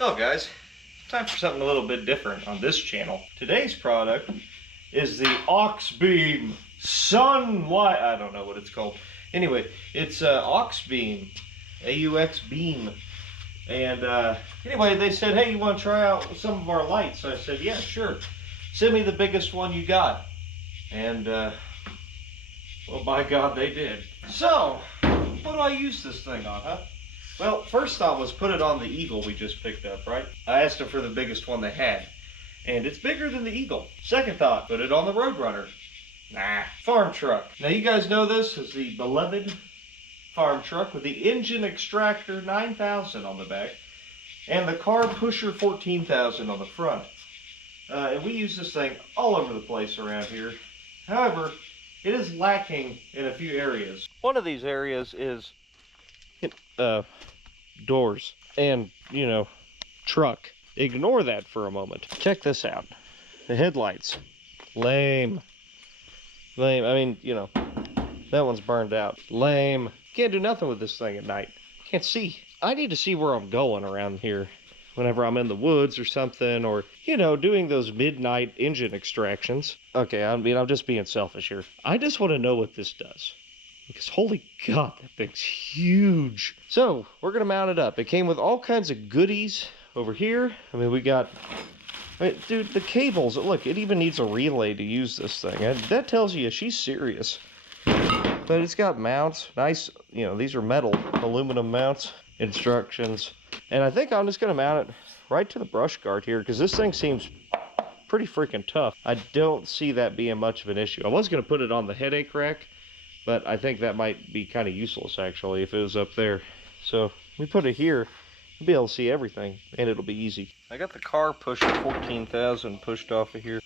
Hello guys, time for something a little bit different on this channel. Today's product is the Auxbeam Sunlight, I don't know what it's called. Anyway, it's Auxbeam, AUX beam. And anyway, they said, hey, you want to try out some of our lights? So I said, yeah, sure. Send me the biggest one you got. And well, by God, they did. So, what do I use this thing on, huh? Well, first thought was put it on the Eagle we just picked up, right? I asked them for the biggest one they had, and it's bigger than the Eagle. Second thought, put it on the Roadrunner. Nah, farm truck. Now you guys know this is the beloved farm truck with the engine extractor 9000 on the back and the car pusher 14,000 on the front. And we use this thing all over the place around here. However, it is lacking in a few areas. One of these areas is doors and, you know, truck. Ignore that for a moment. Check this out. The headlights. Lame. Lame. I mean, you know, that one's burned out. Lame. Can't do nothing with this thing at night. Can't see. I need to see where I'm going around here whenever I'm in the woods or something, or, you know, doing those midnight engine extractions. Okay, I mean, I'm just being selfish here. I just want to know what this does. Because holy God, that thing's huge. So, we're going to mount it up. It came with all kinds of goodies over here. I mean, we got, dude, the cables. Look, it even needs a relay to use this thing. And that tells you she's serious. But it's got mounts. Nice, you know, these are metal, aluminum mounts. Instructions. And I think I'm just going to mount it right to the brush guard here, because this thing seems pretty freaking tough. I don't see that being much of an issue. I was going to put it on the headache rack, but I think that might be kind of useless, actually, if it was up there. So we put it here, we'll be able to see everything, and it'll be easy. I got the car pusher 14,000 pushed off of here.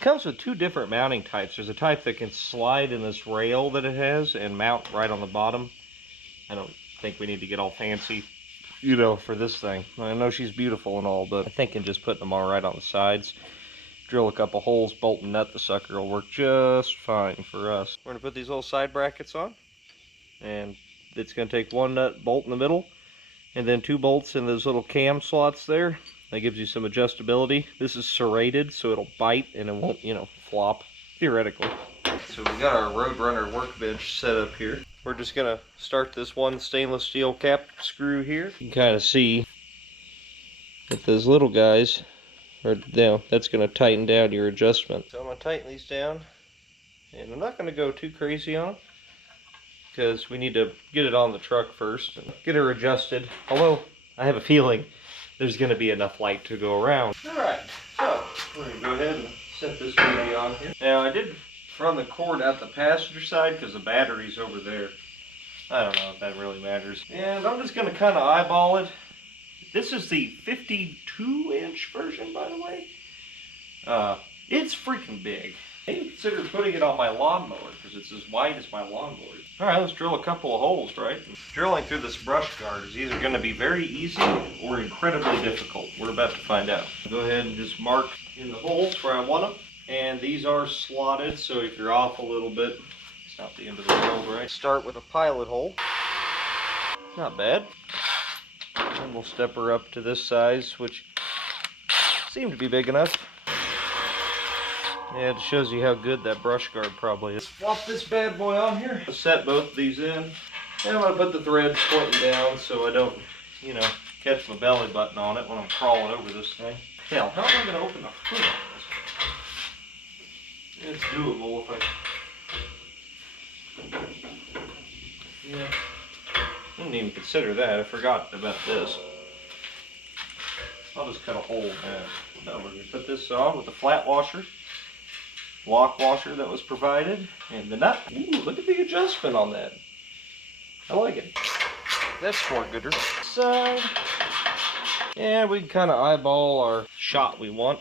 Comes with two different mounting types. There's a type that can slide in this rail that it has and mount right on the bottom. I don't think we need to get all fancy, you know, for this thing. I know she's beautiful and all, but I'm thinking just putting them all right on the sides. Drill a couple holes, bolt and nut, the sucker will work just fine for us. We're going to put these little side brackets on, and it's going to take one nut bolt in the middle, and then two bolts in those little cam slots there. That gives you some adjustability. This is serrated, so it'll bite and it won't, you know, flop, theoretically. So we got our Roadrunner workbench set up here. We're just going to start this one stainless steel cap screw here. You can kind of see that those little guys, or you know, that's going to tighten down your adjustment. So I'm going to tighten these down, and I'm not going to go too crazy on them because we need to get it on the truck first and get her adjusted. Although I have a feeling there's going to be enough light to go around. Alright, so we're going to go ahead and set this baby on here. Now I did run the cord out the passenger side because the battery's over there. I don't know if that really matters. And I'm just going to kind of eyeball it. This is the 52-inch version, by the way. It's freaking big. Maybe consider putting it on my lawnmower because it's as wide as my lawnmower. Alright, let's drill a couple of holes, right? Drilling through this brush guard is either going to be very easy or incredibly difficult. We're about to find out. Go ahead and just mark in the holes where I want them. And these are slotted, so if you're off a little bit, it's not the end of the world, right? Start with a pilot hole. Not bad. And we'll step her up to this size, which seemed to be big enough. Yeah, it shows you how good that brush guard probably is. Flop this bad boy on here. Set both of these in. And I'm going to put the threads pointing down so I don't, you know, catch my belly button on it when I'm crawling over this thing. Hell, how am I going to open the hood on this? It's doable if yeah. I didn't even consider that. I forgot about this. I'll just cut a hole in that. Now we're going to put this on with the flat washer, lock washer that was provided, and the nut. Ooh, look at the adjustment on that. I like it. That's more gooder. Side. And we can kind of eyeball our shot we want.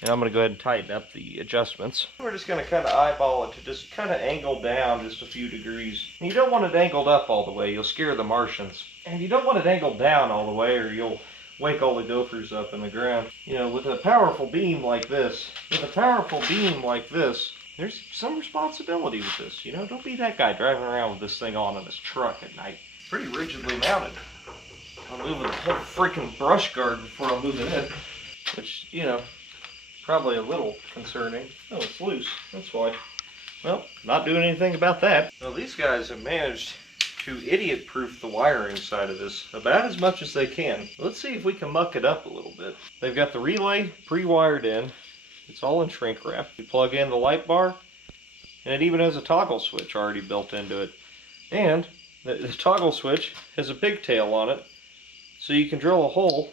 And I'm going to go ahead and tighten up the adjustments. We're just going to kind of eyeball it to just kind of angle down just a few degrees. And you don't want it angled up all the way. You'll scare the Martians. And you don't want it angled down all the way or you'll wake all the gophers up in the ground. You know, with a powerful beam like this, there's some responsibility with this. You know, don't be that guy driving around with this thing on in his truck at night. Pretty rigidly mounted. I'm moving the whole freaking brush guard before I'm moving it. Which, you know, probably a little concerning. Oh, it's loose. That's why. Well, not doing anything about that. Well, these guys have managed to idiot-proof the wiring side of this about as much as they can. Let's see if we can muck it up a little bit. They've got the relay pre-wired in. It's all in shrink wrap. You plug in the light bar, and it even has a toggle switch already built into it. And the toggle switch has a pigtail on it, so you can drill a hole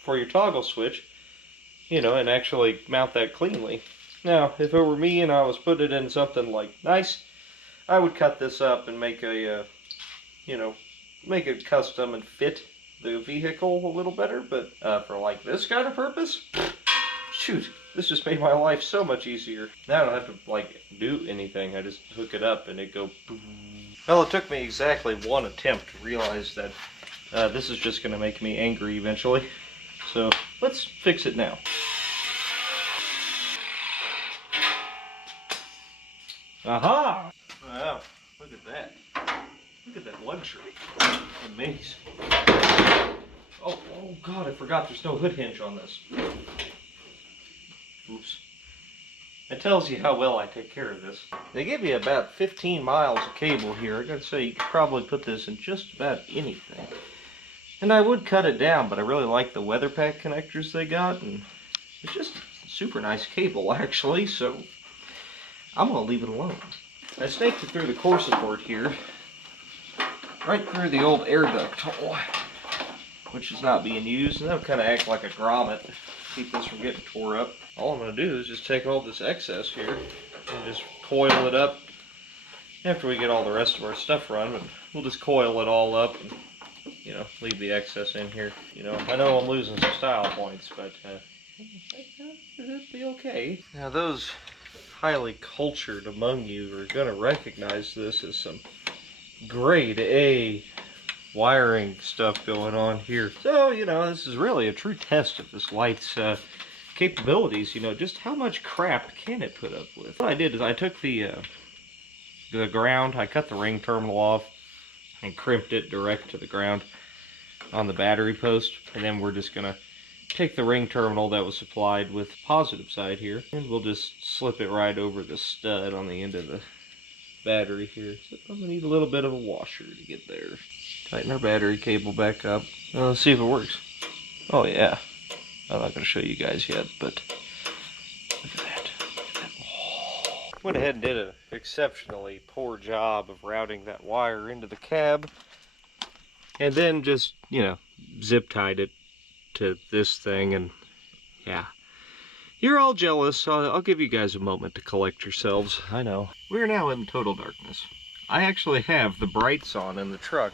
for your toggle switch, you know, and actually mount that cleanly. Now, if it were me and I was putting it in something like nice, I would cut this up and make a, you know, make it custom and fit the vehicle a little better. But for like this kind of purpose, shoot, this just made my life so much easier. Now I don't have to like do anything. I just hook it up and it go boom. Well, it took me exactly one attempt to realize that this is just going to make me angry eventually. So let's fix it now. Aha! Wow, look at that. Look at that luxury. Amazing. Oh God, I forgot there's no hood hinge on this. Oops. It tells you how well I take care of this. They give you about 15 miles of cable here. I gotta say, you could probably put this in just about anything. And I would cut it down, but I really like the weather pack connectors they got, and it's just super nice cable actually, so I'm gonna leave it alone. I snaked it through the core support here, right through the old air duct hole, which is not being used, and that'll kind of act like a grommet, keep this from getting tore up. All I'm going to do is just take all this excess here and just coil it up after we get all the rest of our stuff run. And we'll just coil it all up and, you know, leave the excess in here. You know, I know I'm losing some style points, but it'll be okay. Now those highly cultured among you are going to recognize this as some grade A wiring stuff going on here. So, you know, this is really a true test of this light's capabilities. You know, just how much crap can it put up with. What I did is I took the ground, I cut the ring terminal off and crimped it direct to the ground on the battery post, and then we're just gonna take the ring terminal that was supplied with the positive side here, and we'll just slip it right over the stud on the end of the battery here. So I'm gonna need a little bit of a washer to get there. Tighten our battery cable back up. Let's see if it works. Oh yeah. I'm not going to show you guys yet, but look at that. Look at that. Oh. Went ahead and did an exceptionally poor job of routing that wire into the cab. And then just, you know, zip tied it to this thing, and yeah. You're all jealous, so I'll give you guys a moment to collect yourselves. I know. We're now in total darkness. I actually have the brights on in the truck.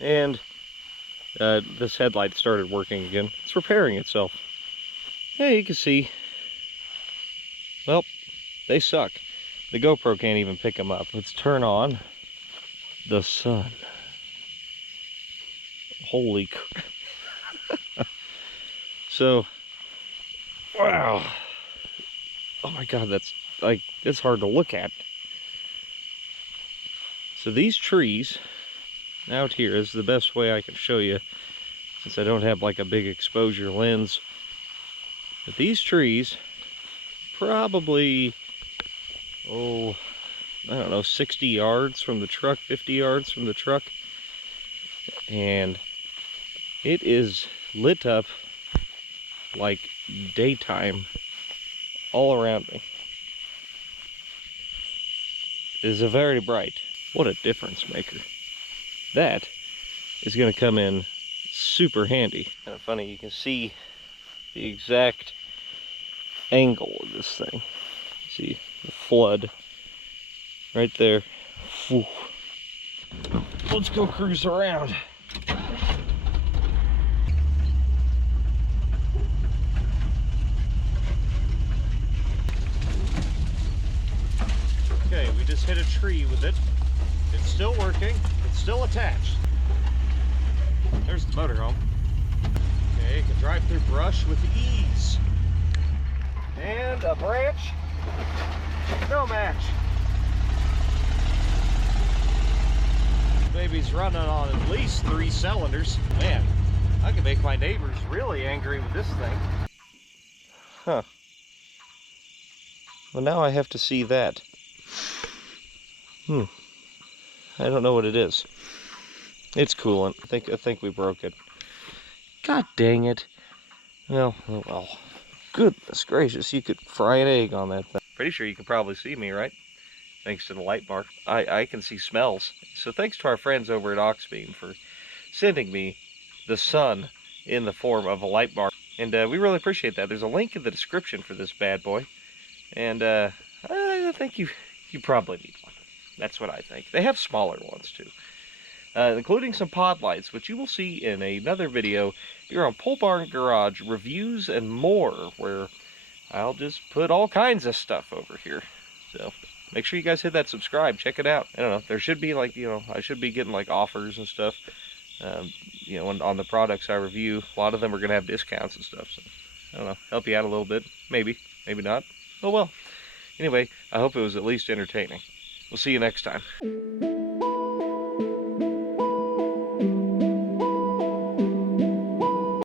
And this headlight started working again. It's repairing itself. Yeah, you can see. Well, they suck. The GoPro can't even pick them up. Let's turn on the sun. Holy crap. So, wow. Oh my God, that's like, it's hard to look at. So these trees out here is the best way I can show you, since I don't have like a big exposure lens. But these trees, probably, I don't know, 60 yards from the truck, 50 yards from the truck. And it is lit up like daytime all around me. It is a very bright. What a difference maker. That is going to come in super handy. Kind of funny, you can see the exact angle of this thing. See the flood right there. Whew. Let's go cruise around. Okay, we just hit a tree with it. It's still working. It's still attached. There's the motorhome. Okay, you can drive through brush with ease. And a branch. No match. baby's running on at least 3 cylinders. Man, I can make my neighbors really angry with this thing. Huh. Well, now I have to see that. I don't know what it is. It's coolant. I think we broke it. God dang it. Well, oh well. Goodness gracious, you could fry an egg on that thing. Pretty sure you can probably see me, right? Thanks to the light bar. I can see smells. So thanks to our friends over at Auxbeam for sending me the sun in the form of a light bar. And we really appreciate that. There's a link in the description for this bad boy. And I think you probably need one. That's what I think. They have smaller ones too. Including some pod lights, which you will see in another video here on Pole Barn Garage Reviews and More, where I'll just put all kinds of stuff over here. So make sure you guys hit that subscribe, check it out. I don't know, there should be like, I should be getting like offers and stuff, on the products I review. A lot of them are going to have discounts and stuff, so I don't know, help you out a little bit. Maybe not. Oh well. Anyway, I hope it was at least entertaining. We'll see you next time.